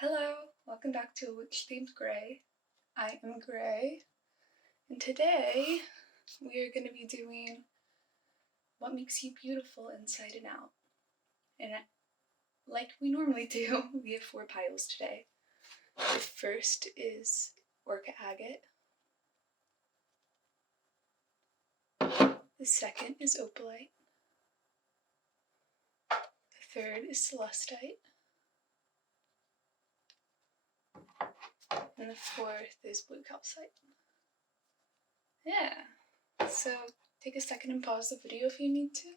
Hello, welcome back to A Witch Themed Grey. I am Grey, and today we are going to be doing what makes you beautiful inside and out. And like we normally do, we have 4 piles today. The first is Orca Agate. The second is Opalite. The third is Celestite. And the fourth is Blue Calcite. Yeah, so take a second and pause the video if you need to.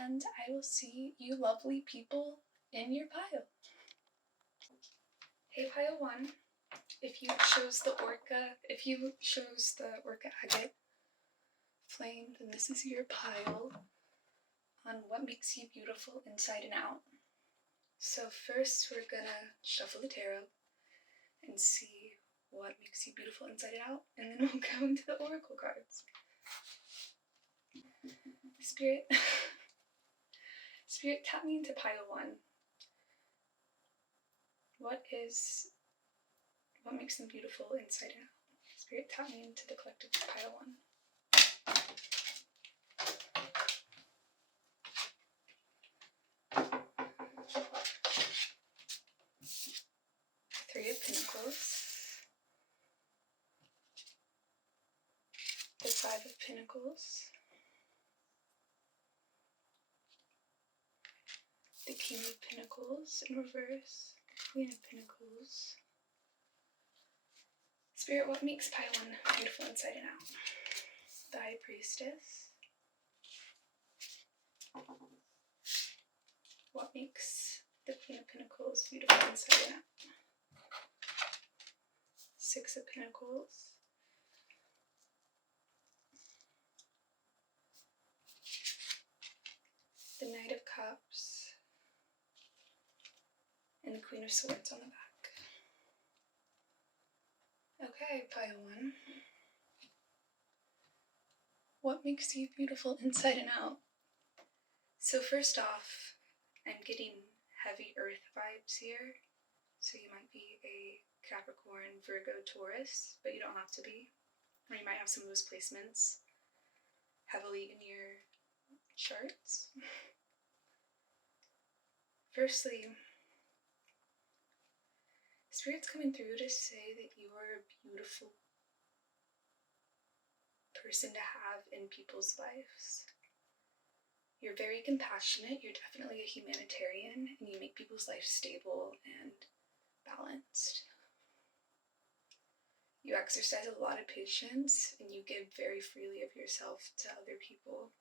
And I will see you lovely people in your pile. Hey, pile 1, if you chose the Orca Agate flame, then this is your pile on what makes you beautiful inside and out. So first we're gonna shuffle the tarot and see what makes you beautiful inside and out, and then we'll go into the oracle cards. Spirit, tap me into pile 1. What makes them beautiful inside and out? Spirit, tap me into the collective pile 1. Three of Pentacles, the Five of Pentacles, the King of Pentacles in reverse, Queen of Pentacles. Spirit, what makes pile 1 beautiful inside and out? The High Priestess. What makes the Queen of Pentacles beautiful inside and out? Six of Pentacles. The Knight of Cups. And the Queen of Swords on the back. Okay, pile 1. What makes you beautiful inside and out? So first off, I'm getting heavy earth vibes here. So you might be a Capricorn, Virgo, Taurus, but you don't have to be. Or you might have some of those placements heavily in your charts. Firstly, Spirit's coming through to say that you are a beautiful person to have in people's lives. You're very compassionate, you're definitely a humanitarian, and you make people's lives stable and balanced. You exercise a lot of patience, and you give very freely of yourself to other people.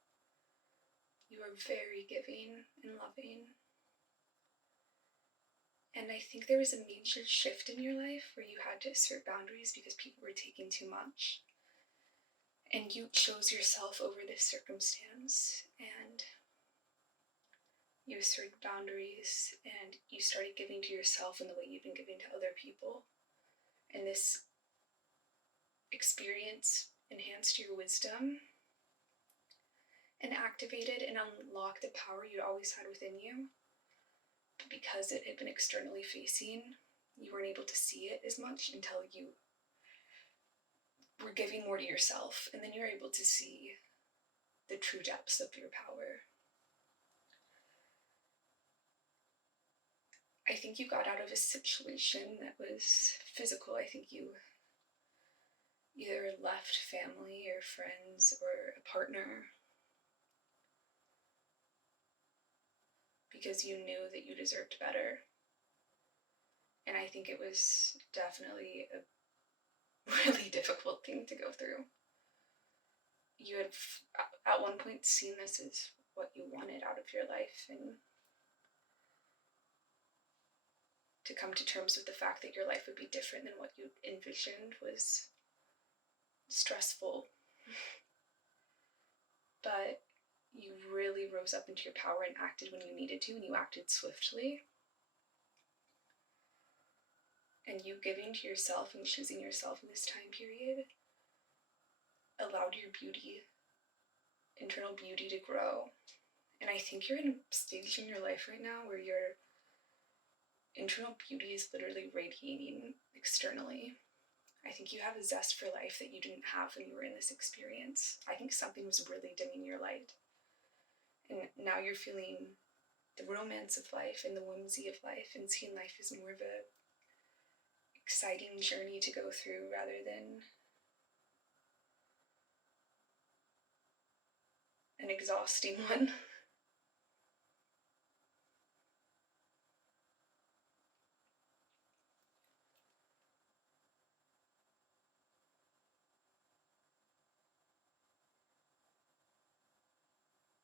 You are very giving and loving. And I think there was a major shift in your life where you had to assert boundaries because people were taking too much. And you chose yourself over this circumstance, and you asserted boundaries, and you started giving to yourself in the way you've been giving to other people. And this experience enhanced your wisdom and activated and unlocked the power you'd always had within you. But because it had been externally facing, you weren't able to see it as much until you were giving more to yourself, and then you're able to see the true depths of your power. I think you got out of a situation that was physical. I think you either left family or friends or a partner because you knew that you deserved better. And I think it was definitely a really difficult thing to go through. You had at one point seen this as what you wanted out of your life, and to come to terms with the fact that your life would be different than what you envisioned was stressful. But you really rose up into your power and acted when you needed to, and you acted swiftly. And you giving to yourself and choosing yourself in this time period allowed your beauty, internal beauty, to grow. And I think you're in a stage in your life right now where you're internal beauty is literally radiating externally. I think you have a zest for life that you didn't have when you were in this experience. I think something was really dimming your light. And now you're feeling the romance of life and the whimsy of life, and seeing life as more of a exciting journey to go through rather than an exhausting one.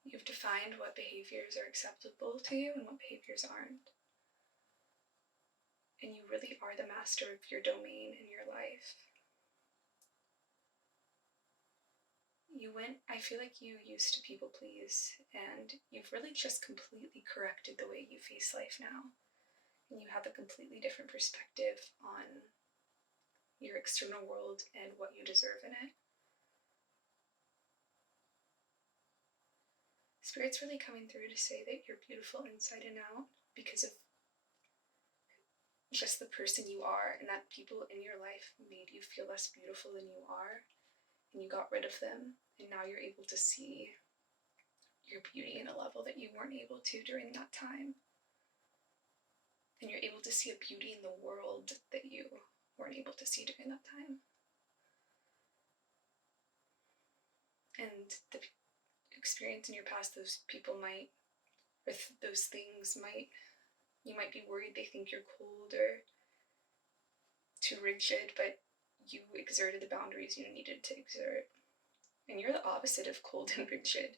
You've defined what behaviors are acceptable to you and what behaviors aren't. And you really are the master of your domain in your life. I feel like you used to people please, and you've really just completely corrected the way you face life now. And you have a completely different perspective on your external world and what you deserve in it. Spirit's really coming through to say that you're beautiful inside and out because of just the person you are, and that people in your life made you feel less beautiful than you are, and you got rid of them, and now you're able to see your beauty in a level that you weren't able to during that time. And you're able to see a beauty in the world that you weren't able to see during that time. And the experience in your past, those people might, or those things might, you might be worried they think you're cold or too rigid, but you exerted the boundaries you needed to exert. And you're the opposite of cold and rigid.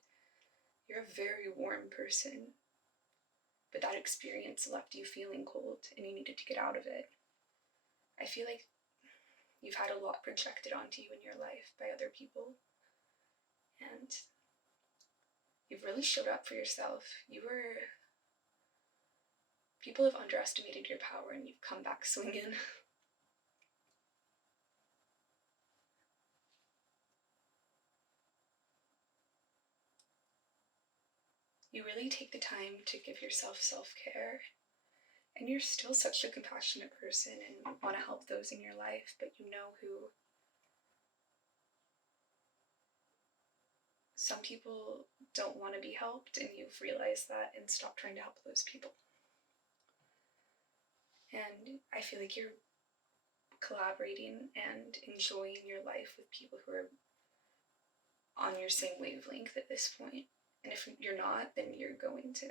You're a very warm person, but that experience left you feeling cold and you needed to get out of it. I feel like you've had a lot projected onto you in your life by other people, and you've really showed up for yourself. People have underestimated your power and you've come back swinging. You really take the time to give yourself self-care, and you're still such a compassionate person and want to help those in your life, but you know who some people don't want to be helped, and you've realized that and stopped trying to help those people. And I feel like you're collaborating and enjoying your life with people who are on your same wavelength at this point. And if you're not, then you're going to.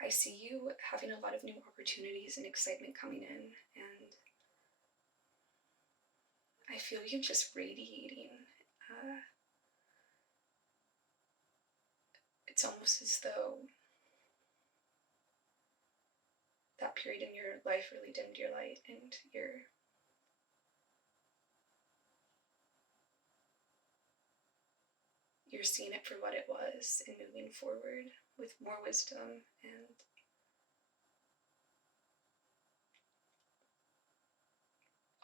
I see you having a lot of new opportunities and excitement coming in, and I feel you just radiating. It's almost as though that period in your life really dimmed your light, and you're seeing it for what it was and moving forward with more wisdom and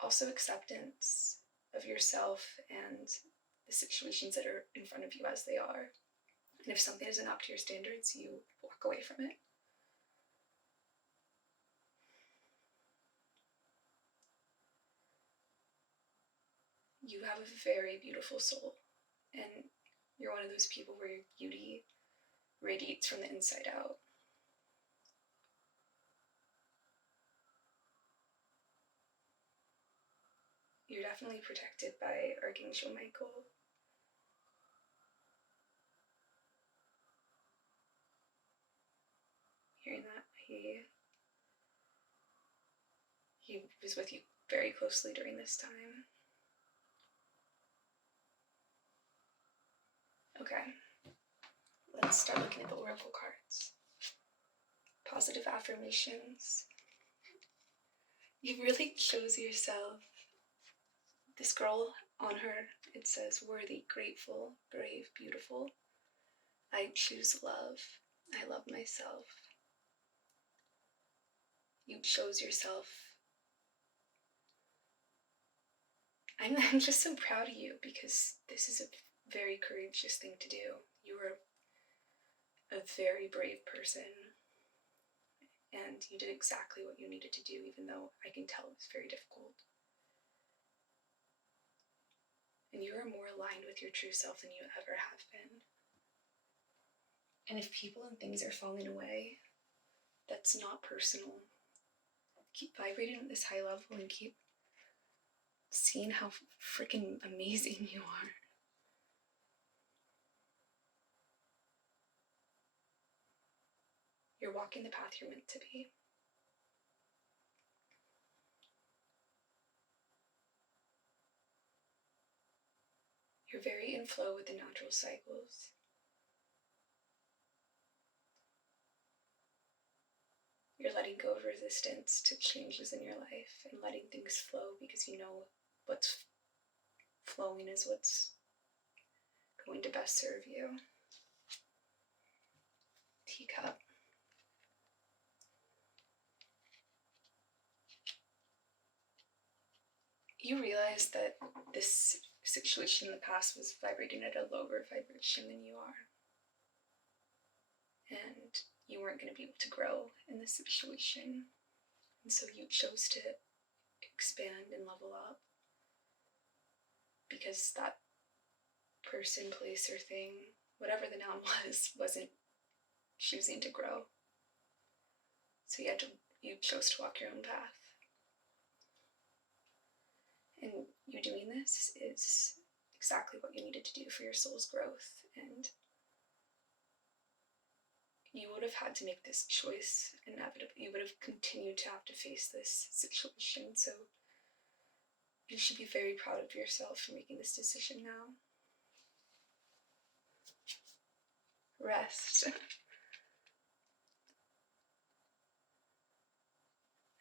also acceptance of yourself and the situations that are in front of you as they are. And if something isn't up to your standards, you walk away from it. You have a very beautiful soul, and you're one of those people where your beauty radiates from the inside out. You're definitely protected by Archangel Michael. Hearing that he was with you very closely during this time. Okay, let's start looking at the oracle cards. Positive affirmations. You really chose yourself. This girl, on her, it says, worthy, grateful, brave, beautiful. I choose love. I love myself. You chose yourself. I'm just so proud of you because this is a very courageous thing to do. You are a very brave person, and and you did exactly what you needed to do, even though I can tell it was very difficult. And you are more aligned with your true self than you ever have been. And if people and things are falling away, that's not personal. Keep vibrating at this high level and keep seeing how freaking amazing you are. You're walking the path you're meant to be. You're very in flow with the natural cycles. You're letting go of resistance to changes in your life and letting things flow because you know what's flowing is what's going to best serve you. Teacup. You realize that this situation in the past was vibrating at a lower vibration than you are. And you weren't going to be able to grow in this situation. And so you chose to expand and level up because that person, place, or thing, whatever the noun was, wasn't choosing to grow. So you chose to walk your own path. And you doing this is exactly what you needed to do for your soul's growth. And you would have had to make this choice inevitably. You would have continued to have to face this situation. So you should be very proud of yourself for making this decision now. Rest.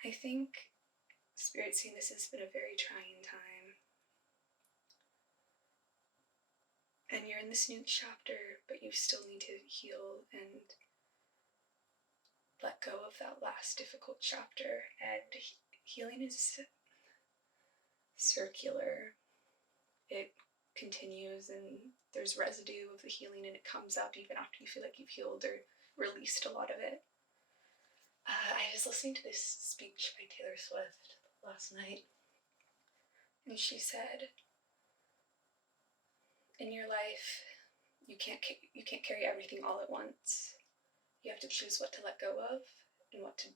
I think Spirit's saying this has been a very trying time. And you're in this new chapter, but you still need to heal and let go of that last difficult chapter. And healing is circular. It continues, and there's residue of the healing, and it comes up even after you feel like you've healed or released a lot of it. I was listening to this speech by Taylor Swift last night, and she said, in your life, you can't carry everything all at once. You have to choose what to let go of and what to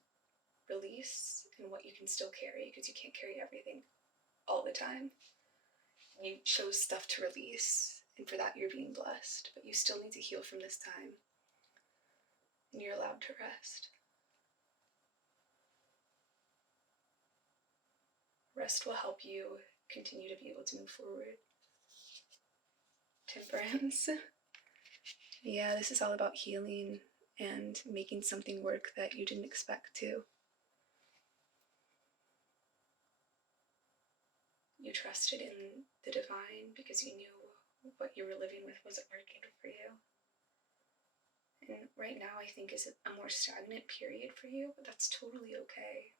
release and what you can still carry, because you can't carry everything all the time. You chose stuff to release, and for that you're being blessed, but you still need to heal from this time, and you're allowed to rest. Rest will help you continue to be able to move forward. Temperance. Yeah, this is all about healing and making something work that you didn't expect to. You trusted in the divine because you knew what you were living with wasn't working for you. And right now I think is a more stagnant period for you, but that's totally okay.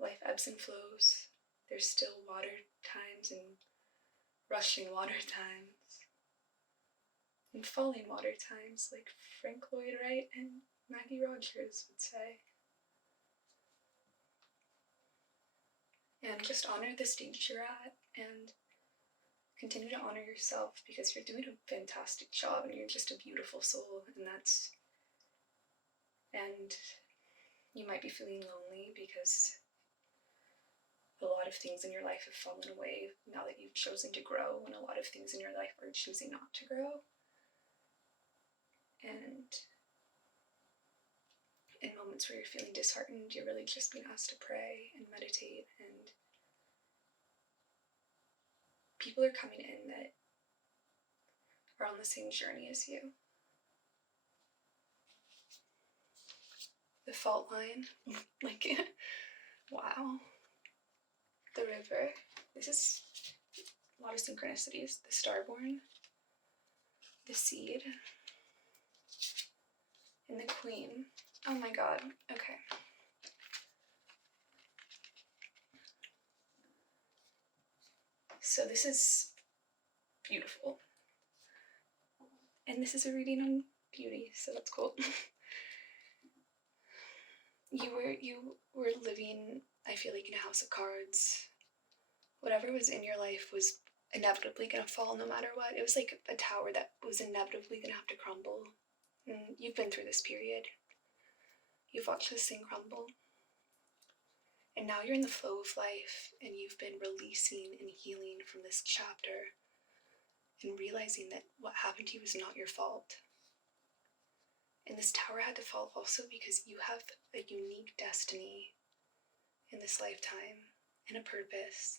Life ebbs and flows. There's still water times and rushing water times. And falling water times, like Frank Lloyd Wright and Maggie Rogers would say. And just honor the stage you're at and continue to honor yourself, because you're doing a fantastic job and you're just a beautiful soul, and you might be feeling lonely because a lot of things in your life have fallen away now that you've chosen to grow, and a lot of things in your life are choosing not to grow. And in moments where you're feeling disheartened, you're really just being asked to pray and meditate, and people are coming in that are on the same journey as you. The fault line, like, wow. The river, this is a lot of synchronicities. The starborn, the seed, and the queen. Oh my god, okay. So this is beautiful. And this is a reading on beauty, so that's cool. you were living, I feel like, in a house of cards. Whatever was in your life was inevitably going to fall no matter what. It was like a tower that was inevitably going to have to crumble. And you've been through this period. You've watched this thing crumble. And now you're in the flow of life, and you've been releasing and healing from this chapter and realizing that what happened to you was not your fault. And this tower had to fall also because you have a unique destiny in this lifetime and a purpose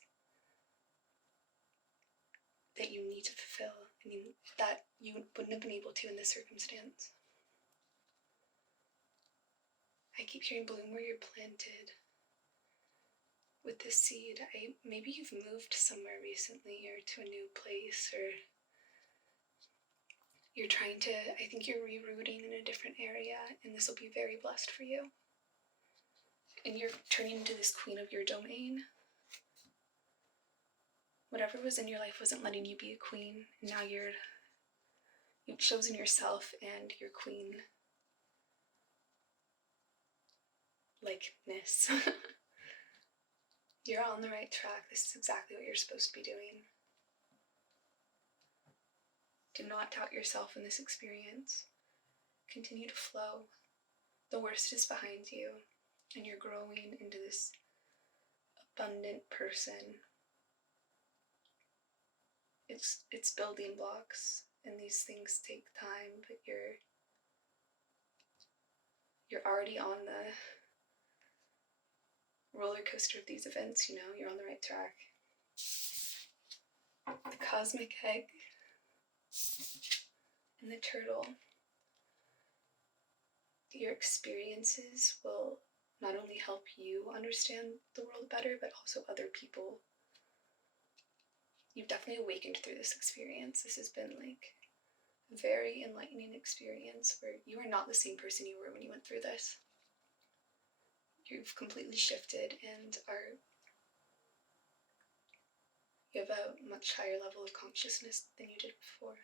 that you need to fulfill, and that you wouldn't have been able to in this circumstance. I keep hearing bloom where you're planted with this seed. Maybe you've moved somewhere recently or to a new place, or you're trying to, I think you're rerouting in a different area, and this will be very blessed for you. And you're turning into this queen of your domain. Whatever was in your life wasn't letting you be a queen. Now you've chosen yourself and your queen likeness. You're on the right track. This is exactly what you're supposed to be doing. Do not doubt yourself in this experience. Continue to flow. The worst is behind you, and you're growing into this abundant person. It's building blocks, and these things take time, but you're already on the roller coaster of these events, you're on the right track. The cosmic egg and the turtle. Your experiences will not only help you understand the world better, but also other people. You've definitely awakened through this experience. This has been like a very enlightening experience where you are not the same person you were when you went through this. You've completely shifted and you have a much higher level of consciousness than you did before.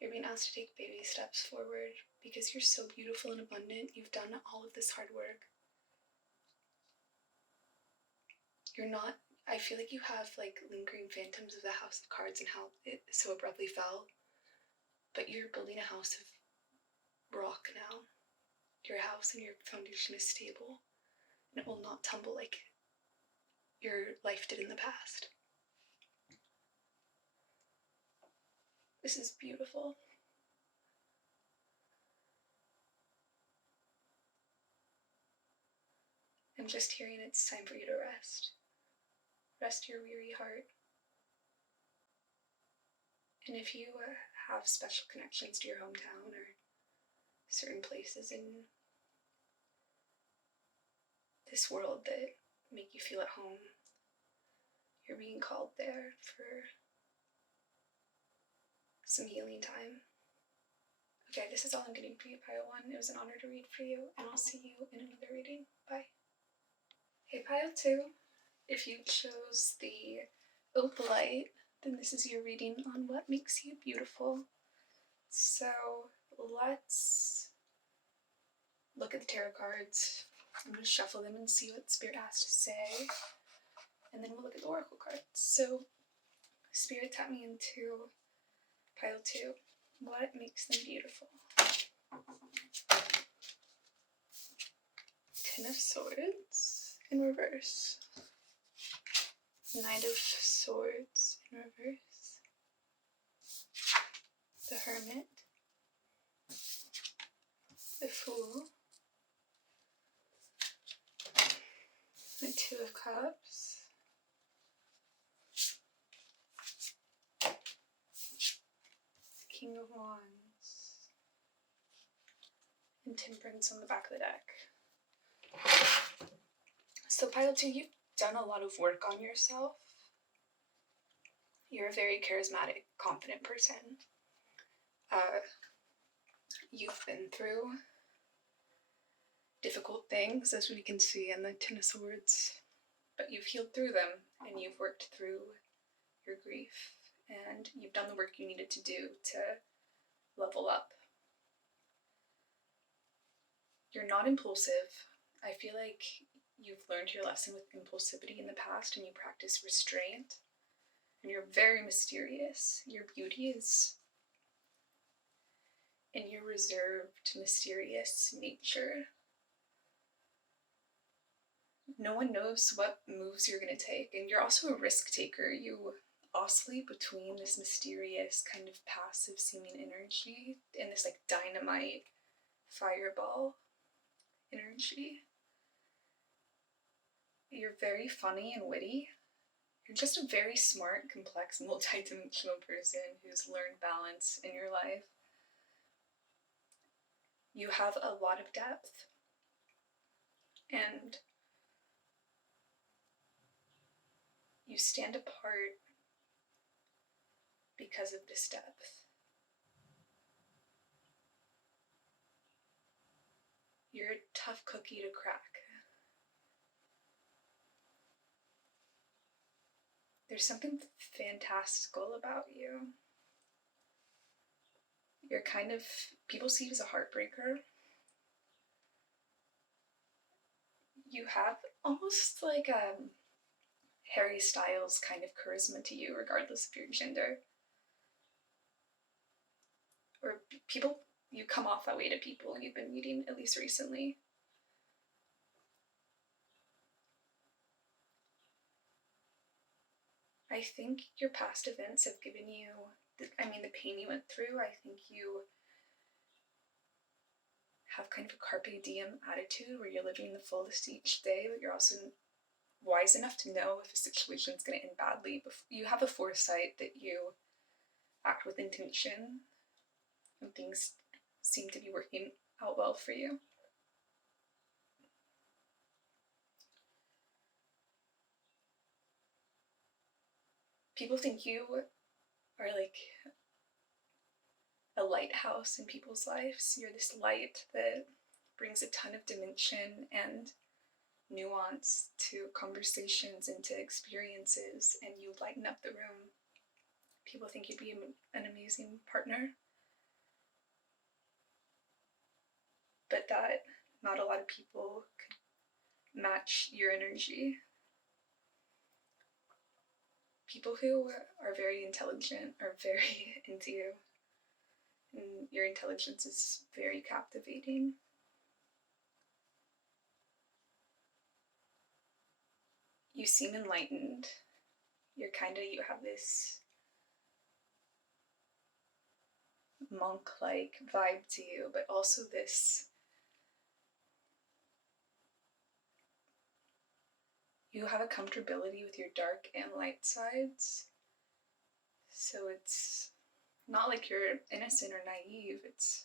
You're being asked to take baby steps forward because you're so beautiful and abundant. You've done all of this hard work. I feel like you have like lingering phantoms of the house of cards and how it so abruptly fell. But you're building a house of rock now. Your house and your foundation is stable, and it will not tumble like your life did in the past. This is beautiful. I'm just hearing it's time for you to rest. Rest your weary heart. And if you have special connections to your hometown or certain places in this world that make you feel at home, you're being called there for some healing time. Okay, this is all I'm getting for you, Pile 1. It was an honor to read for you, and I'll see you in another reading. Bye. Hey, Pile 2. If you chose the opalite, then this is your reading on what makes you beautiful. So let's look at the tarot cards. I'm going to shuffle them and see what Spirit has to say. And then we'll look at the oracle cards. So Spirit, tap me into Pile 2. What makes them beautiful? Ten of Swords in reverse. Knight of Swords in reverse. The Hermit. The Fool. The Two of Cups. King of Wands. And Temperance on the back of the deck. So Pile 2, you've done a lot of work on yourself. You're a very charismatic, confident person. You've been through difficult things, as we can see in the Ten of Swords, but you've healed through them, and you've worked through your grief, and you've done the work you needed to do to level up. You're not impulsive. I feel like you've learned your lesson with impulsivity in the past and you practice restraint. And you're very mysterious. Your beauty is in your reserved, mysterious nature. No one knows what moves you're going to take, and you're also a risk taker. You oscillate between this mysterious kind of passive seeming energy and this like dynamite fireball energy. You're very funny and witty. You're just a very smart, complex, multi-dimensional person who's learned balance in your life. You have a lot of depth, and you stand apart because of this depth. You're a tough cookie to crack. There's something fantastical about you. You're kind of, people see you as a heartbreaker. You have almost like a Harry Styles kind of charisma to you, regardless of your gender. Or people, you come off that way to people you've been meeting, at least recently. I think your past events have given you, the pain you went through, I think you have kind of a carpe diem attitude where you're living the fullest each day, but you're also wise enough to know if a situation is going to end badly. You have a foresight that you act with intention and things seem to be working out well for you. People think you are like a lighthouse in people's lives. You're this light that brings a ton of dimension and nuance to conversations and to experiences, and you lighten up the room. People think you'd be an amazing partner, but that not a lot of people could match your energy. People who are very intelligent are very into you, and your intelligence is very captivating. You seem enlightened. You have this monk-like vibe to you, but also this, you have a comfortability with your dark and light sides. So it's not like you're innocent or naive, it's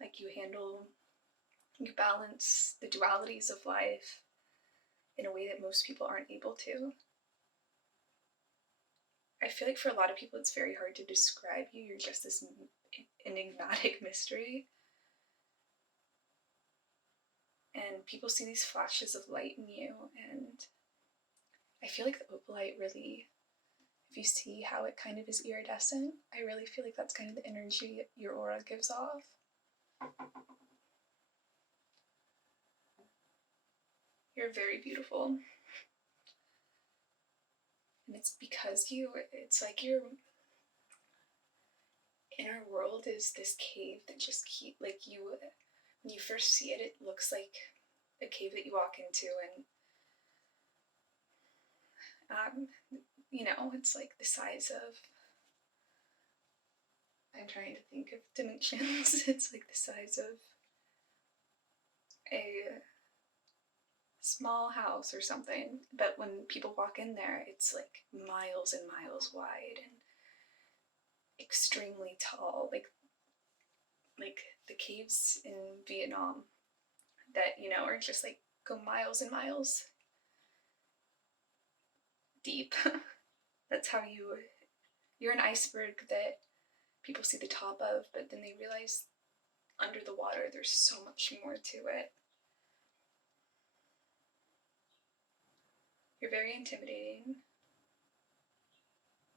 like you balance the dualities of life in a way that most people aren't able to. I feel like for a lot of people it's very hard to describe you. You're just this enigmatic mystery. And people see these flashes of light in you, and I feel like the opalite really, if you see how it kind of is iridescent, I really feel like that's kind of the energy your aura gives off. You're very beautiful. And it's because it's like your inner world is this cave that just when you first see it, it looks like a cave that you walk into, and it's like the size of, I'm trying to think of dimensions, it's like the size of a small house or something, but when people walk in there, it's like miles and miles wide and extremely tall, like the caves in Vietnam that, are just like go miles and miles deep. That's how you're an iceberg that people see the top of, but then they realize under the water there's so much more to it. You're very intimidating,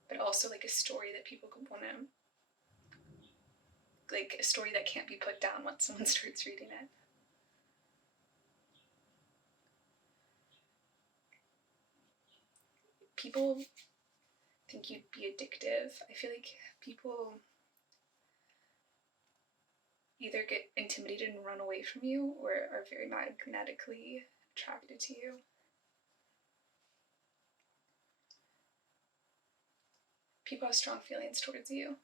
but also like a story that people could want to like a story that can't be put down once someone starts reading it. People think you'd be addictive. I feel like people either get intimidated and run away from you, or are very magnetically attracted to you. People have strong feelings towards you.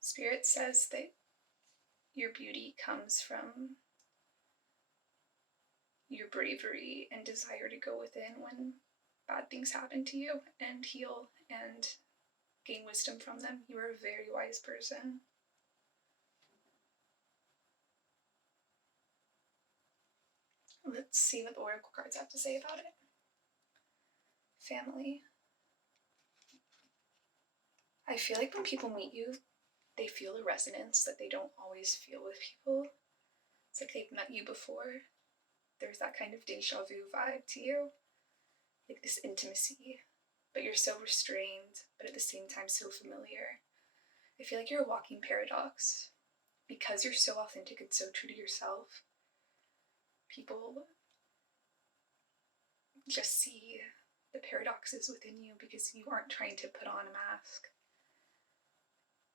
Spirit says that your beauty comes from your bravery and desire to go within when bad things happen to you and heal and gain wisdom from them. You are a very wise person. Let's see what the oracle cards have to say about it. Family. I feel like when people meet you, they feel a resonance that they don't always feel with people. It's like they've met you before. There's that kind of deja vu vibe to you. Like this intimacy, but you're so restrained, but at the same time so familiar. I feel like you're a walking paradox. Because you're so authentic and so true to yourself, people just see the paradoxes within you because you aren't trying to put on a mask.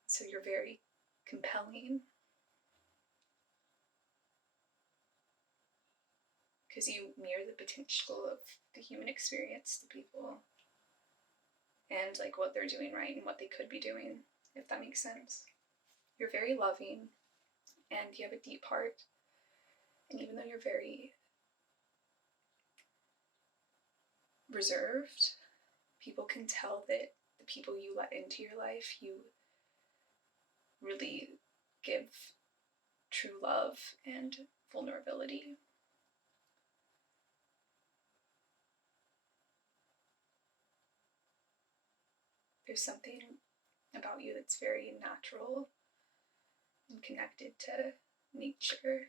So you're very compelling. Because you mirror the potential of the human experience to people. And like what they're doing right and what they could be doing, if that makes sense. You're very loving and you have a deep heart. And even though you're very reserved, people can tell that the people you let into your life, you really give true love and vulnerability. There's something about you that's very natural and connected to nature.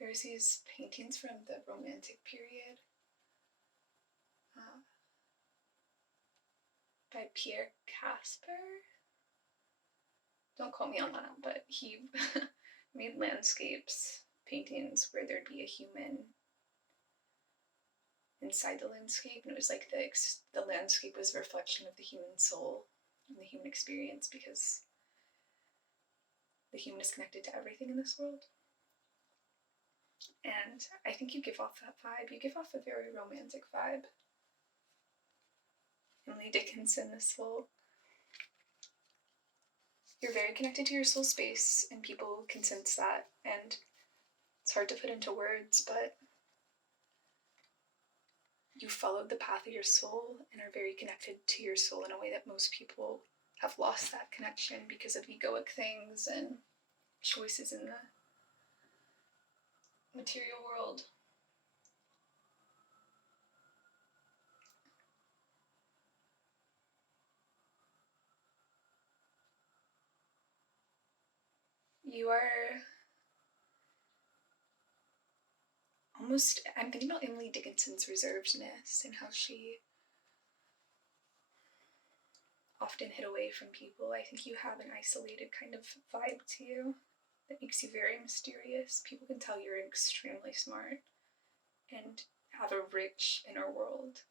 There's these paintings from the Romantic period by Pierre Casper. Don't quote me on that, but he made landscapes, paintings where there'd be a human inside the landscape, and it was like the landscape was a reflection of the human soul and the human experience, because the human is connected to everything in this world. And I think you give off that vibe. You give off a very romantic vibe. Emily Dickinson, the soul. You're very connected to your soul space, and people can sense that, and it's hard to put into words, but you followed the path of your soul and are very connected to your soul in a way that most people have lost that connection because of egoic things and choices in the material world. You are almost, I'm thinking about Emily Dickinson's reservedness and how she often hid away from people. I think you have an isolated kind of vibe to you that makes you very mysterious. People can tell you're extremely smart and have a rich inner world,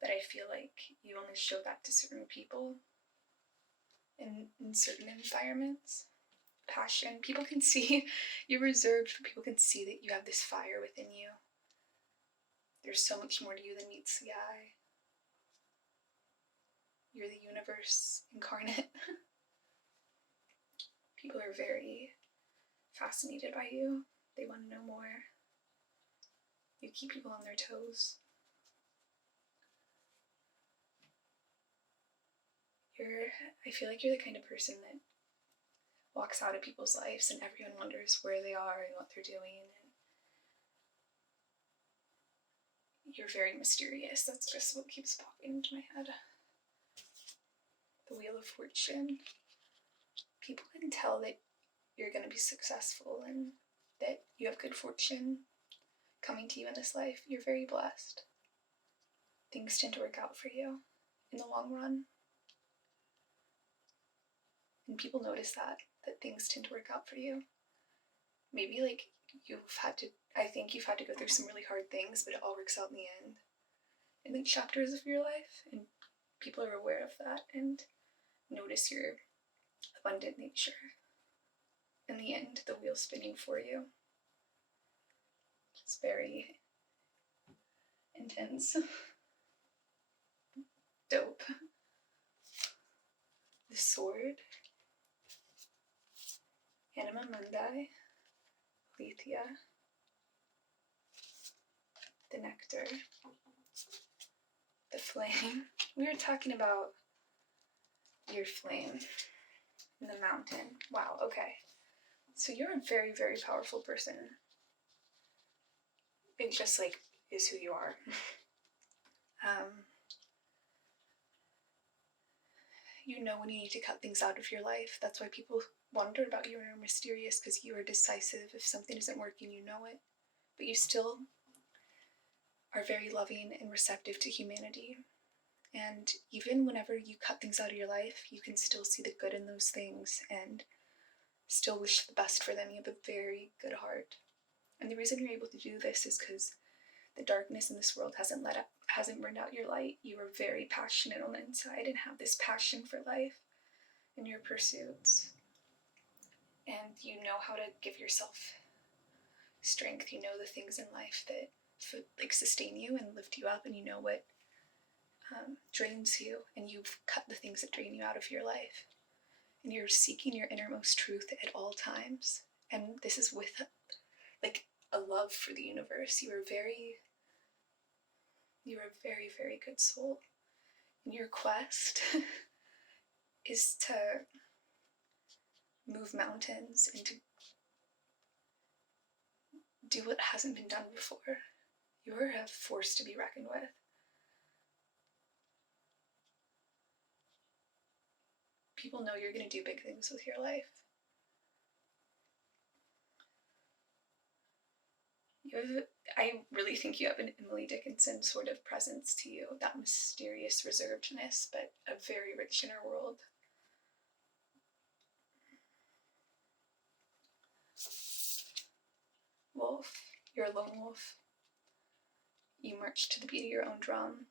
but I feel like you only show that to certain people in certain environments. Passion, people can see you're reserved, but people can see that you have this fire within you. There's so much more to you than meets the eye. You're the universe incarnate. People are very fascinated by you. They want to know more. You keep people on their toes. I feel like you're the kind of person that walks out of people's lives and everyone wonders where they are and what they're doing. And you're very mysterious. That's just what keeps popping into my head. The Wheel of Fortune. People can tell that you're going to be successful and that you have good fortune. coming to you in this life. You're very blessed. Things tend to work out for you in the long run. And people notice that things tend to work out for you. Maybe like I think you've had to go through some really hard things, but it all works out in the end. In the chapters of your life, and people are aware of that and notice your abundant nature. In the end, the wheel's spinning for you. It's very intense. Dope. The sword. Anima Mundi. Lethea. The nectar. The flame. We were talking about your flame in the mountain. Wow, okay. So you're a very, very powerful person. It just like is who you are. You know when you need to cut things out of your life. That's why people wonder about you and are mysterious, because you are decisive. If something isn't working, you know it. But you still are very loving and receptive to humanity. And even whenever you cut things out of your life, you can still see the good in those things and still wish the best for them. You have a very good heart. And the reason you're able to do this is because the darkness in this world hasn't burned out your light. You are very passionate on the inside and have this passion for life and your pursuits. And you know how to give yourself strength. You know the things in life that like sustain you and lift you up, and you know what drains you, and you've cut the things that drain you out of your life. And you're seeking your innermost truth at all times. And this is with like a love for the universe. You are a very, very good soul. And your quest is to move mountains and to do what hasn't been done before. You're a force to be reckoned with. People know you're going to do big things with your life. I really think you have an Emily Dickinson sort of presence to you, that mysterious reservedness, but a very rich inner world. Wolf, you're a lone wolf. You march to the beat of your own drum,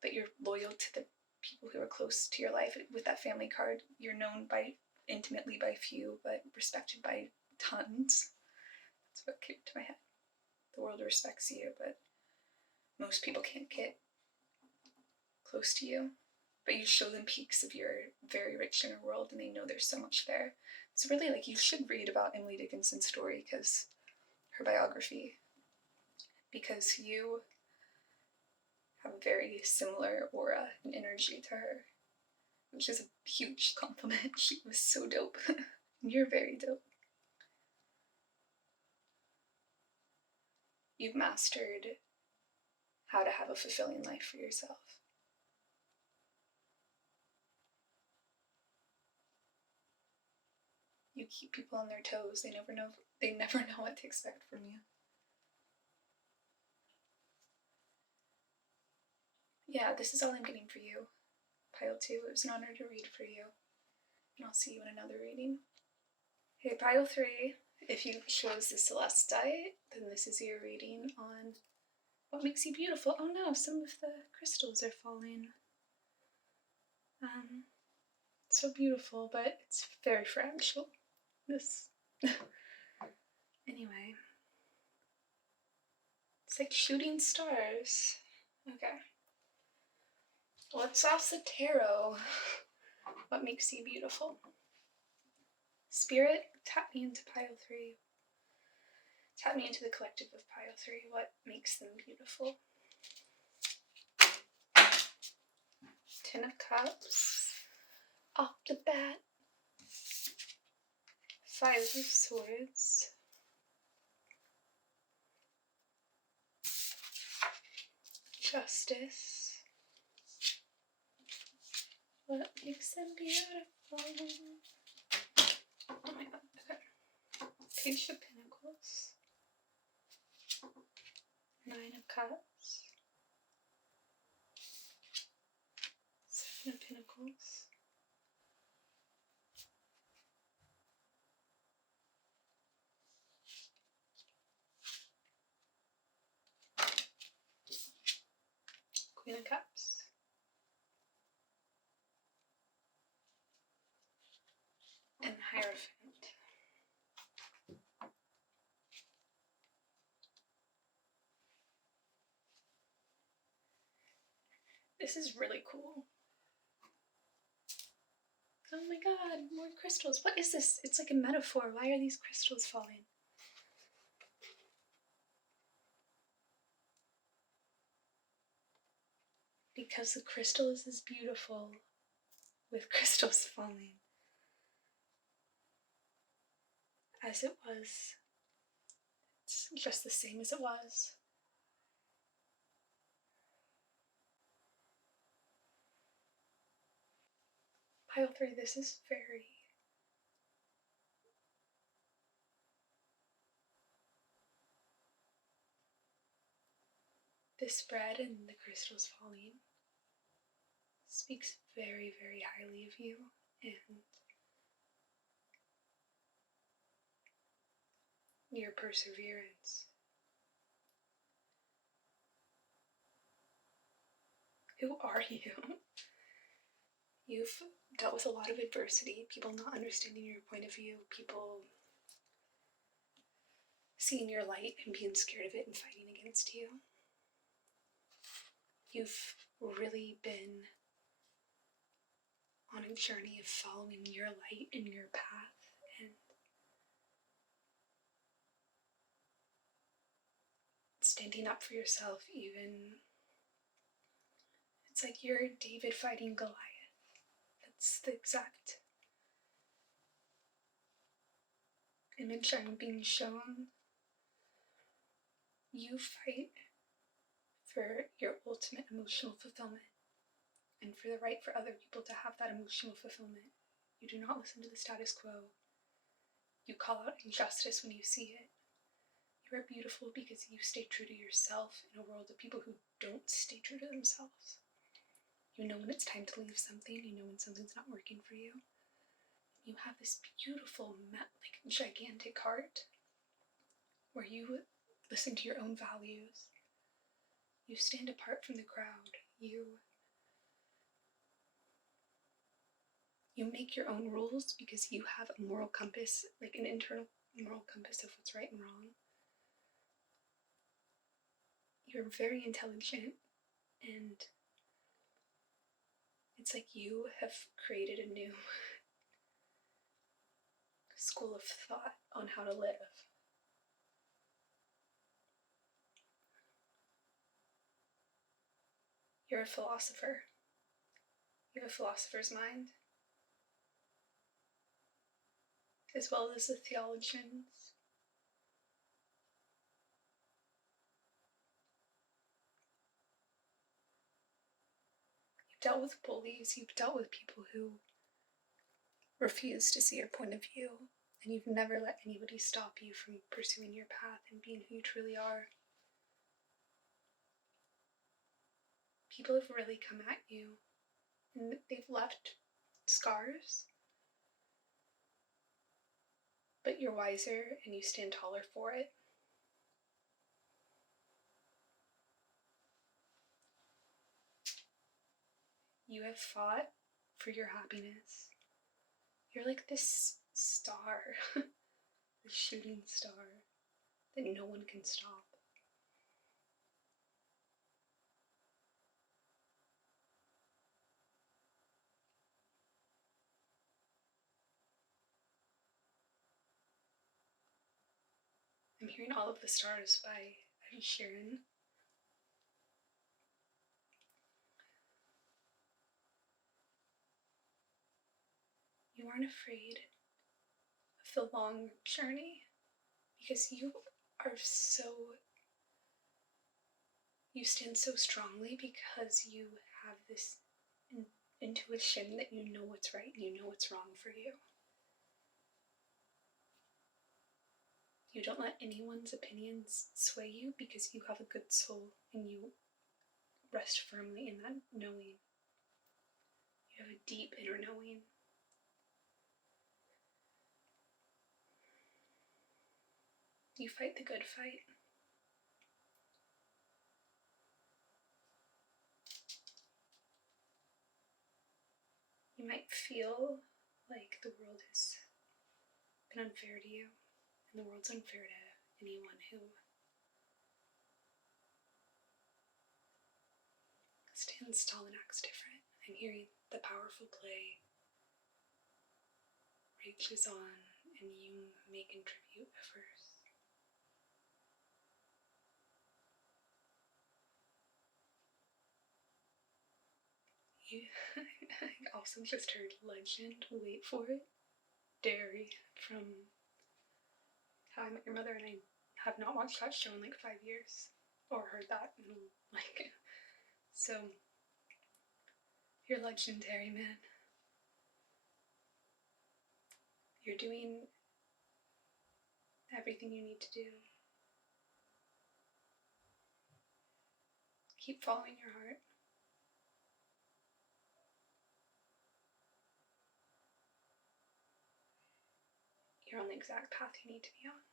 but you're loyal to the people who are close to your life. With that family card, you're known intimately by few, but respected by tons. That's what came to my head. The world respects you, but most people can't get close to you. But you show them peaks of your very rich inner world, and they know there's so much there. So really, like, you should read about Emily Dickinson's story, her biography, because you have a very similar aura and energy to her, which is a huge compliment. She was so dope. You're very dope. You've mastered how to have a fulfilling life for yourself. You keep people on their toes. They never know what to expect from you. Yeah, this is all I'm getting for you, Pile 2. It was an honor to read for you. And I'll see you in another reading. Hey, Pile 3, if you chose the Celestite, then this is your reading on what makes you beautiful. Oh no, some of the crystals are falling. So beautiful, but it's very fragile. This. Anyway. It's like shooting stars. Okay. Let's ask the tarot. What makes you beautiful? Spirit, tap me into Pile 3. Tap me into the collective of Pile 3. What makes them beautiful? Ten of Cups. Off the bat. Five of Swords. Justice. What makes them beautiful? Oh my god, okay. Page of Pentacles. Nine of Cups, Seven of Pentacles, Queen of Cups, and Hierophant. This is really cool. Oh my god, more crystals. What is this? It's like a metaphor. Why are these crystals falling? Because the crystal is beautiful with crystals falling. As it was. It's just the same as it was. Pile 3, this is very... This spread and the crystals falling speaks very, very highly of you, and your perseverance. Who are you? You've dealt with a lot of adversity, people not understanding your point of view, people seeing your light and being scared of it and fighting against you. You've really been on a journey of following your light and your path, and standing up for yourself even. It's like you're David fighting Goliath. That's the exact image I'm being shown. You fight for your ultimate emotional fulfillment and for the right for other people to have that emotional fulfillment. You do not listen to the status quo. You call out injustice when you see it. You are beautiful because you stay true to yourself in a world of people who don't stay true to themselves. You know when it's time to leave something, you know when something's not working for you. You have this beautiful, gigantic heart where you listen to your own values. You stand apart from the crowd. You make your own rules because you have a moral compass, like an internal moral compass of what's right and wrong. You're very intelligent, and it's like you have created a new school of thought on how to live. You're a philosopher. You have a philosopher's mind, as well as the theologians. You've dealt with bullies, you've dealt with people who refuse to see your point of view, and you've never let anybody stop you from pursuing your path and being who you truly are. People have really come at you, and they've left scars, but you're wiser and you stand taller for it. You have fought for your happiness. You're like this star, this shooting star that no one can stop. I'm hearing All of the Stars by Ed Sheeran. You aren't afraid of the long journey because you stand so strongly because you have this intuition that you know what's right and you know what's wrong for you. You don't let anyone's opinions sway you because you have a good soul and you rest firmly in that knowing. You have a deep inner knowing. You fight the good fight. You might feel like the world has been unfair to you, and the world's unfair to anyone who stands tall and acts different. I'm hearing the powerful play rages on, and you may contribute first. You I also just heard legend, wait for it, Dairy from How I Met Your Mother, and I have not watched that show in like 5 years, or heard that, like, so, you're legendary, man. You're doing everything you need to do. Keep following your heart. You're on the exact path you need to be on.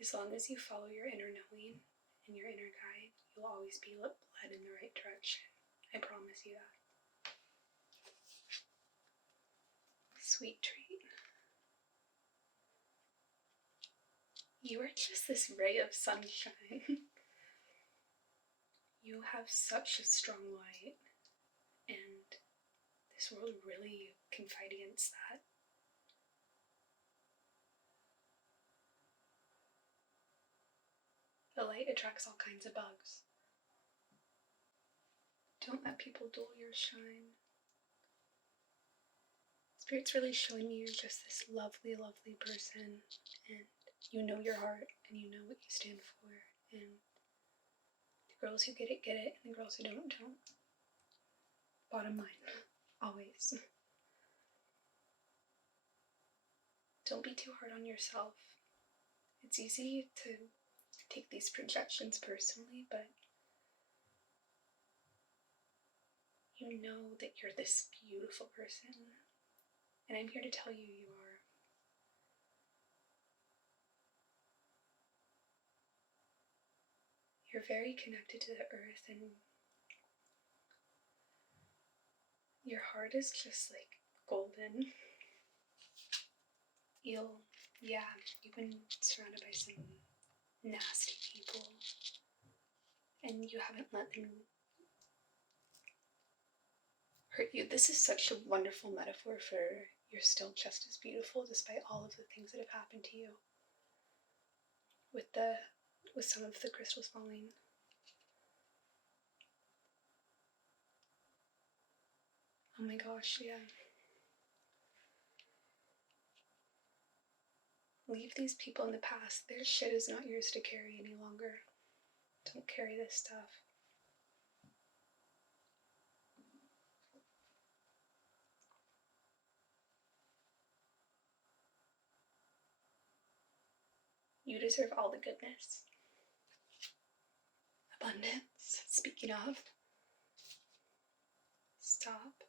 As long as you follow your inner knowing and your inner guide, you'll always be led in the right direction. I promise you that. Sweet treat. You are just this ray of sunshine. You have such a strong light, and this world really can fight against that. The light attracts all kinds of bugs. Don't let people dull your shine. Spirit's really showing me you're just this lovely, lovely person, and you know your heart, and you know what you stand for, and the girls who get it, and the girls who don't. Bottom line, always. Don't be too hard on yourself. It's easy to take these projections personally, but you know that you're this beautiful person, and I'm here to tell you you are. You're very connected to the earth, and your heart is just like golden. You've been surrounded by some nasty people, and you haven't let them hurt you. This is such a wonderful metaphor for you're still just as beautiful despite all of the things that have happened to you. With some of the crystals falling. Oh my gosh, yeah. Leave these people in the past. Their shit is not yours to carry any longer. Don't carry this stuff. You deserve all the goodness. Abundance. Speaking of, stop.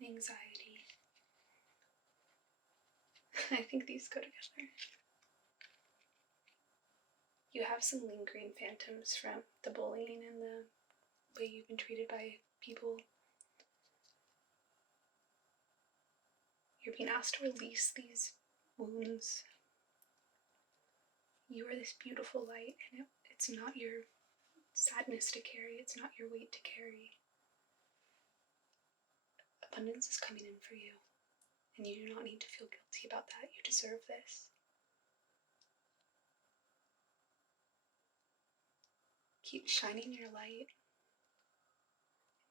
And anxiety. I think these go together. You have some lingering phantoms from the bullying and the way you've been treated by people. You're being asked to release these wounds. You are this beautiful light, and it's not your sadness to carry, it's not your weight to carry. Abundance is coming in for you, and you do not need to feel guilty about that. You deserve this. Keep shining your light.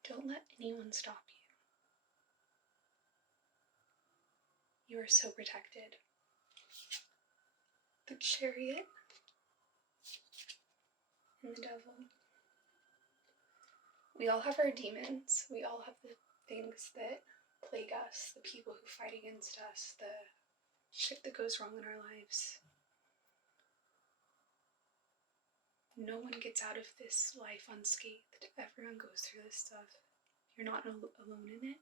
Don't let anyone stop you. You are so protected. The Chariot and the Devil. We all have our demons. We all have the things that plague us, the people who fight against us, the shit that goes wrong in our lives. No one gets out of this life unscathed. Everyone goes through this stuff. You're not alone in it.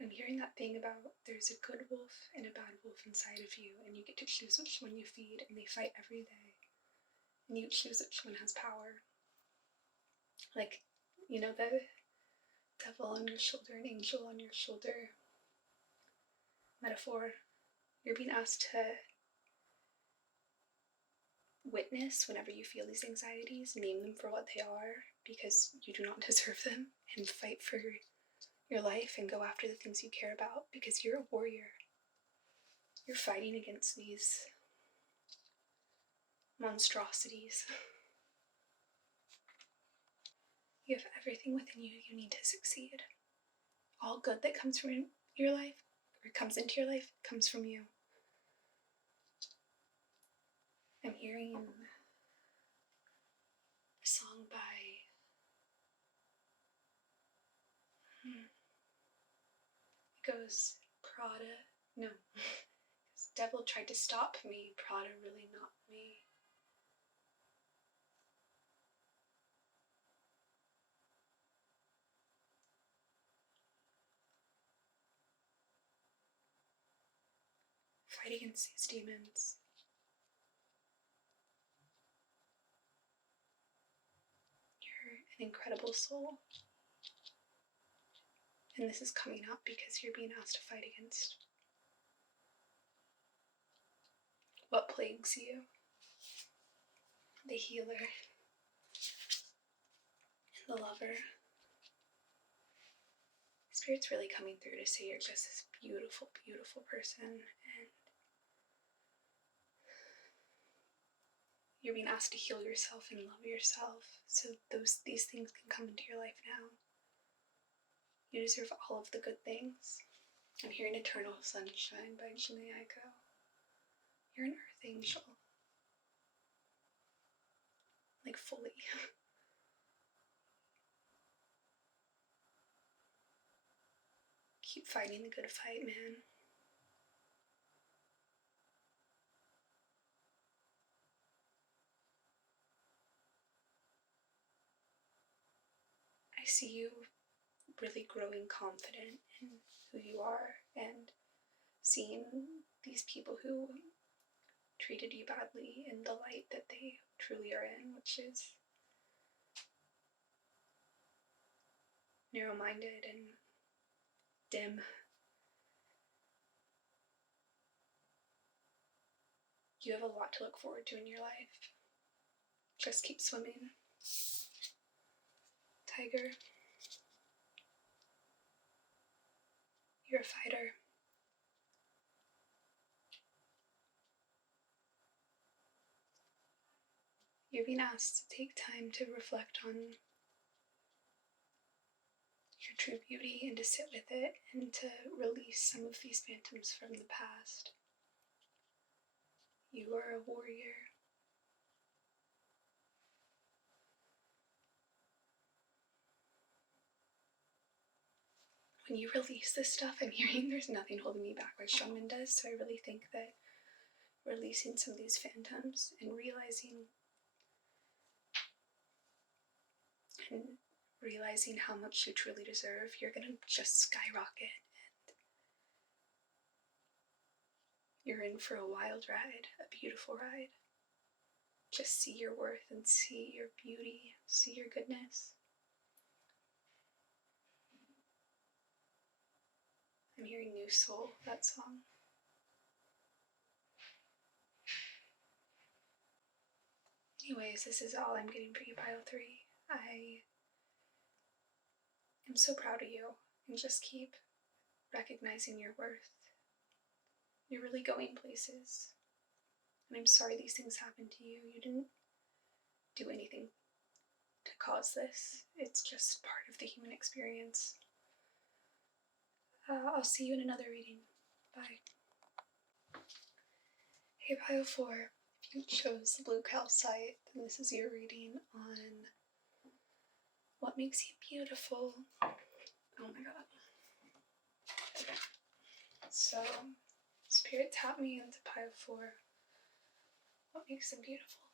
I'm hearing that thing about there's a good wolf and a bad wolf inside of you, and you get to choose which one you feed, and they fight every day. And you choose which one has power. Like, you know, the devil on your shoulder, an angel on your shoulder metaphor. You're being asked to witness whenever you feel these anxieties, name them for what they are, because you do not deserve them, and fight for your life and go after the things you care about, because you're a warrior. You're fighting against these monstrosities. You have everything within you need to succeed. All good that comes from your life, or comes into your life, comes from you. I'm hearing a song by it goes, Prada, no, this devil tried to stop me, Prada really not me. Fight against these demons. You're an incredible soul. And this is coming up because you're being asked to fight against what plagues you. The healer, and the lover. Spirit's really coming through to say you're just this beautiful, beautiful person, and you're being asked to heal yourself and love yourself, so these things can come into your life now. You deserve all of the good things. I'm hearing Eternal Sunshine by Gemini. You're an earth angel. Like, fully. Keep fighting the good fight, man. I see you really growing confident in who you are, and seeing these people who treated you badly in the light that they truly are in, which is narrow-minded and dim. You have a lot to look forward to in your life. Just keep swimming. Tiger, you're a fighter. You're being asked to take time to reflect on your true beauty and to sit with it and to release some of these phantoms from the past. You are a warrior. When you release this stuff, I'm hearing there's nothing holding me back like Shaman does, so I really think that releasing some of these phantoms and realizing how much you truly deserve, you're gonna just skyrocket, and you're in for a wild ride, a beautiful ride. Just see your worth and see your beauty, see your goodness. I'm hearing New Soul, that song. Anyways, this is all I'm getting for you, Pile 3. I am so proud of you, and just keep recognizing your worth. You're really going places. And I'm sorry these things happened to you. You didn't do anything to cause this. It's just part of the human experience. I'll see you in another reading. Bye. Hey, Pile 4. If you chose the blue calcite, then this is your reading on what makes you beautiful. Oh my god. Okay. So, Spirit tapped me into pile 4. What makes them beautiful?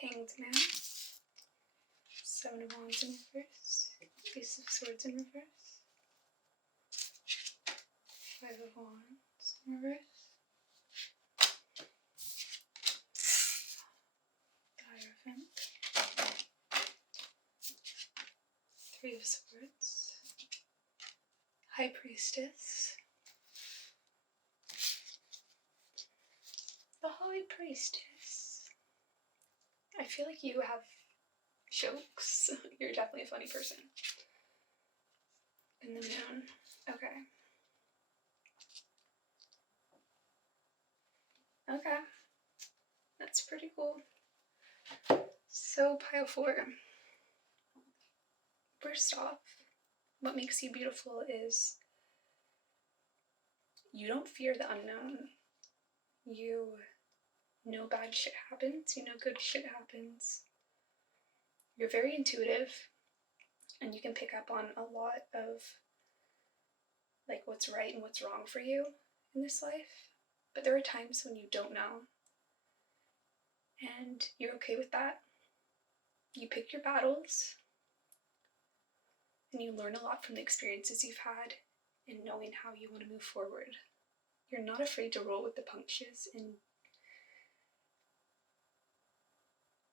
Hanged Man. 7 of Wands in reverse. Ace of Swords in reverse. 5 of Wands in reverse. Hierophant. 3 of Swords. High Priestess. The High Priestess. I feel like you have jokes. You're definitely a funny person. And the Moon. Okay. Okay. That's pretty cool. So, pile 4. First off, what makes you beautiful is you don't fear the unknown. You know bad shit happens, you know good shit happens. You're very intuitive, and you can pick up on a lot of like what's right and what's wrong for you in this life. But there are times when you don't know, and you're okay with that. You pick your battles, and you learn a lot from the experiences you've had and knowing how you want to move forward. You're not afraid to roll with the punches and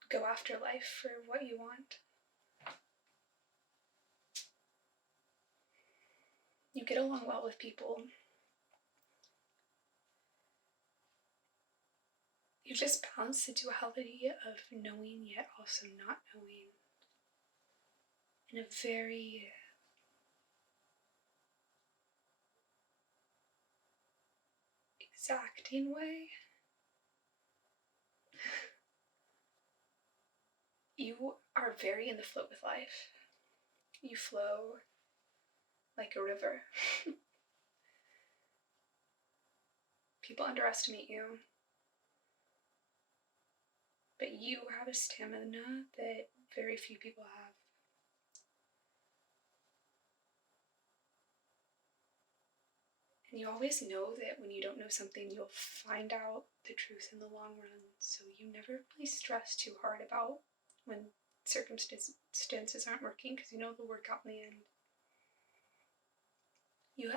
go after life for what you want. You get along well with people. You just balance the duality of knowing yet also not knowing in a very exacting way. You are very in the flow with life. You flow like a river. People underestimate you, but you have a stamina that very few people have. And you always know that when you don't know something, you'll find out the truth in the long run. So you never really stress too hard about when circumstances aren't working, because you know they'll work out in the end.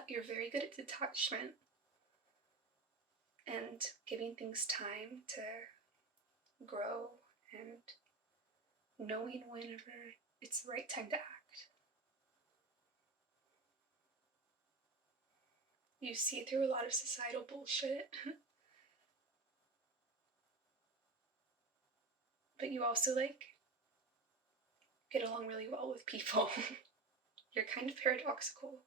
You're very good at detachment and giving things time to grow and knowing whenever it's the right time to act. You see through a lot of societal bullshit, but you also get along really well with people. You're kind of paradoxical.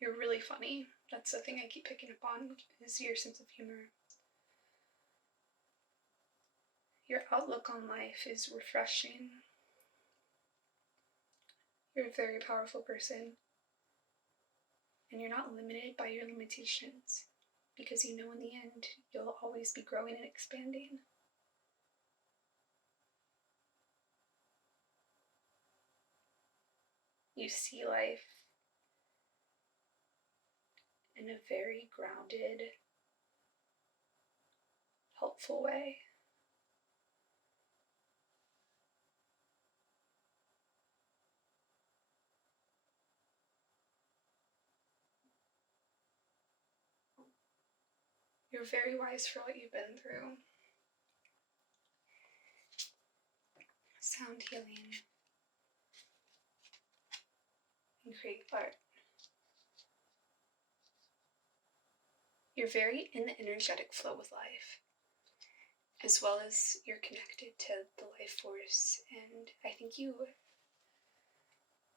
You're really funny. That's the thing I keep picking up on, is your sense of humor. Your outlook on life is refreshing. You're a very powerful person. And you're not limited by your limitations, because you know in the end you'll always be growing and expanding. You see life in a very grounded, helpful way. You're very wise for what you've been through. Sound healing and create art. You're very in the energetic flow with life, as well as you're connected to the life force, and I think you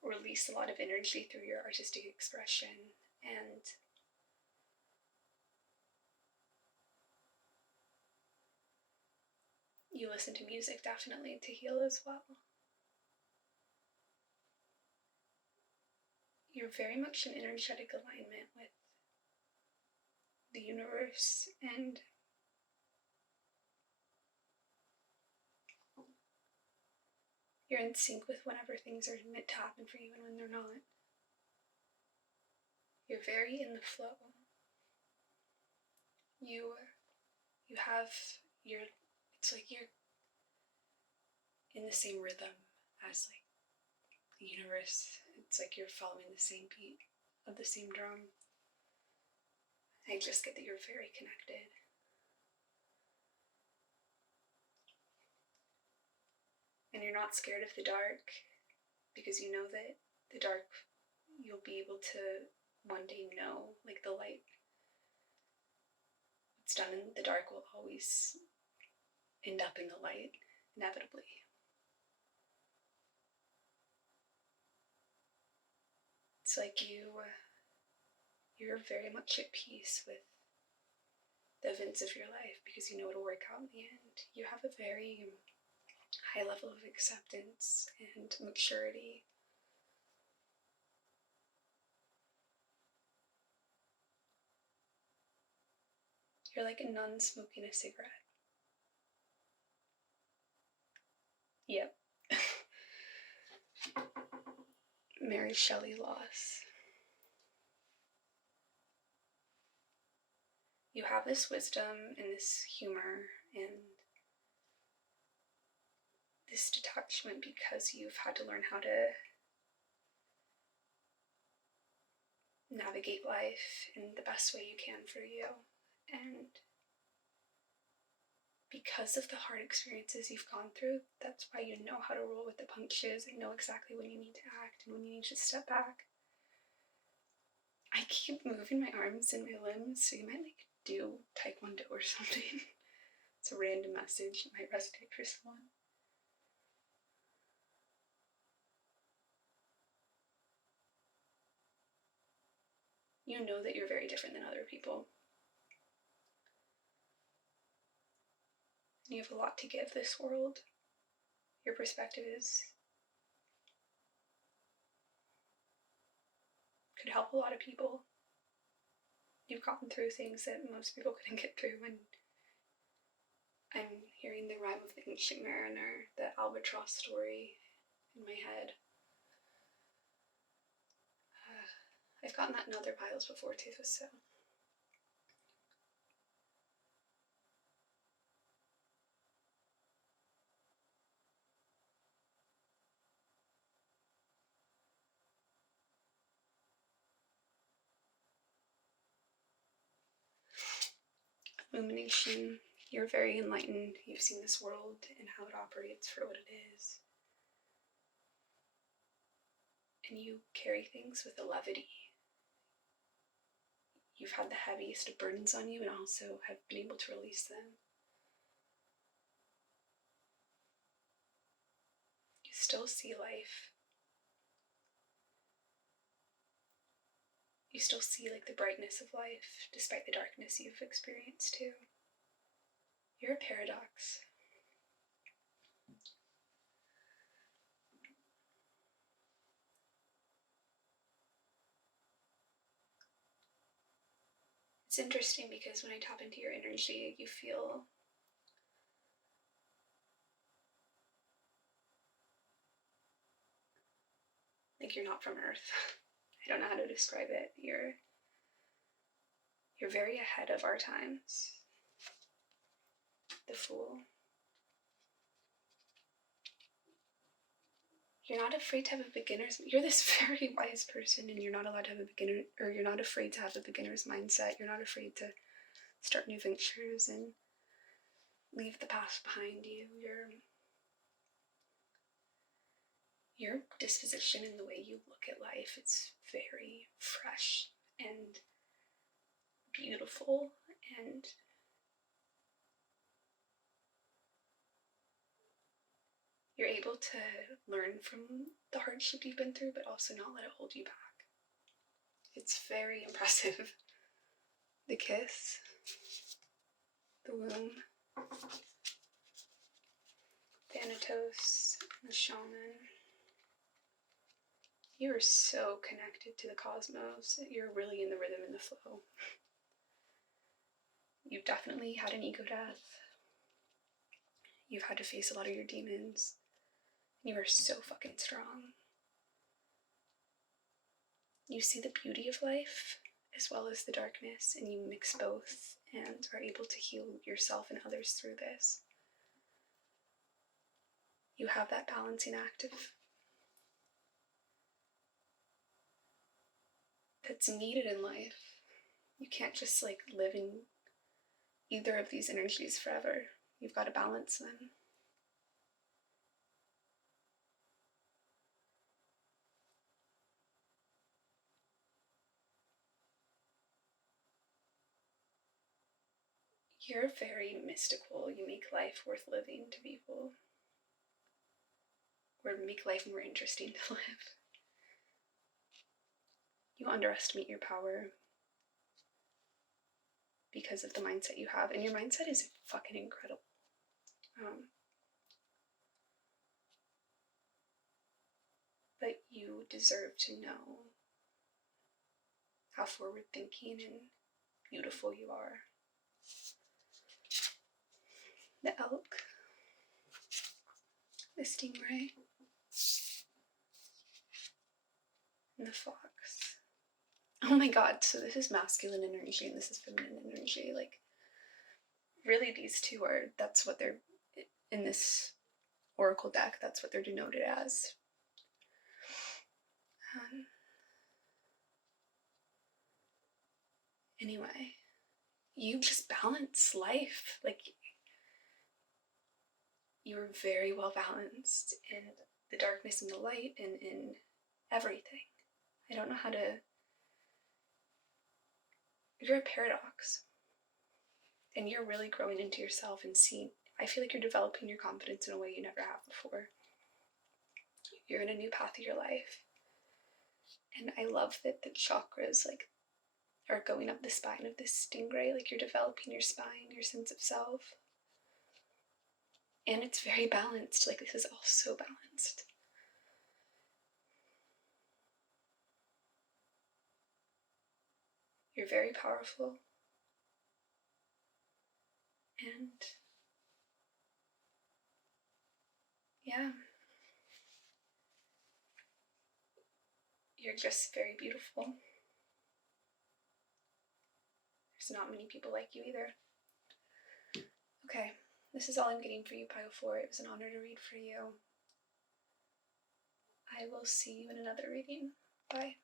release a lot of energy through your artistic expression, and you listen to music definitely to heal as well. you're very much in energetic alignment with the universe, and you're in sync with whenever things are meant to happen for you and when they're not. You're very in the flow. You have it's like you're in the same rhythm as like the universe. It's like you're following the same beat of the same drum. I just get that you're very connected. And you're not scared of the dark, because you know that the dark, you'll be able to one day know, like the light. What's done in the dark will always end up in the light, inevitably. It's like you're very much at peace with the events of your life, because you know it'll work out in the end. You have a very high level of acceptance and maturity. You're like a nun smoking a cigarette. Yep. Mary Shelley loss. You have this wisdom and this humor and this detachment because you've had to learn how to navigate life in the best way you can for you. And because of the hard experiences you've gone through, that's why you know how to roll with the punches and know exactly when you need to act and when you need to step back. I keep moving my arms and my limbs, so you might like do Taekwondo or something. It's a random message, it might resonate for someone. You know that you're very different than other people. And you have a lot to give this world. Your perspective could help a lot of people. You've gotten through things that most people couldn't get through, and I'm hearing the rhyme of the Ancient Mariner, the albatross story in my head. I've gotten that in other piles before too, so. Illumination. You're very enlightened. You've seen this world and how it operates for what it is. And you carry things with a levity. You've had the heaviest of burdens on you and also have been able to release them. You still see life. You still see like the brightness of life despite the darkness you've experienced too. You're a paradox. It's interesting because when I tap into your energy, you feel like you're not from Earth. I don't know how to describe it. You're very ahead of our times. The Fool. You're not afraid to have a beginner's. You're this very wise person, and you're not allowed to have a beginner, or you're not afraid to have a beginner's mindset. You're not afraid to start new ventures and leave the past behind you. Your disposition and the way you look at life, it's very fresh and beautiful, and you're able to learn from the hardship you've been through, but also not let it hold you back. It's very impressive. The kiss, the womb, Thanatos, the shaman. You are so connected to the cosmos. You're really in the rhythm and the flow. You've definitely had an ego death. You've had to face a lot of your demons. You are so fucking strong. You see the beauty of life as well as the darkness, and you mix both and are able to heal yourself and others through this. You have that balancing act that's needed in life. You can't just like live in either of these energies forever. You've got to balance them. You're very mystical. You make life worth living to people. Or make life more interesting to live. You underestimate your power because of the mindset you have, and your mindset is fucking incredible. But you deserve to know how forward thinking and beautiful you are. The elk, the stingray, and the fox. Oh my god, so this is masculine energy and this is feminine energy. Like, really these two are, that's what they're, in this oracle deck, that's what they're denoted as. Anyway, you just balance life. Like, you're very well balanced in the darkness and the light and in everything. I don't know how to... You're a paradox. And you're really growing into yourself and seeing... I feel like you're developing your confidence in a way you never have before. You're in a new path of your life. And I love that the chakras, like, are going up the spine of this stingray. Like, you're developing your spine, your sense of self. And it's very balanced. Like, this is all so balanced. You're very powerful. And yeah, you're just very beautiful. There's not many people like you either. Okay, this is all I'm getting for you, Pile 4. It was an honor to read for you. I will see you in another reading. Bye.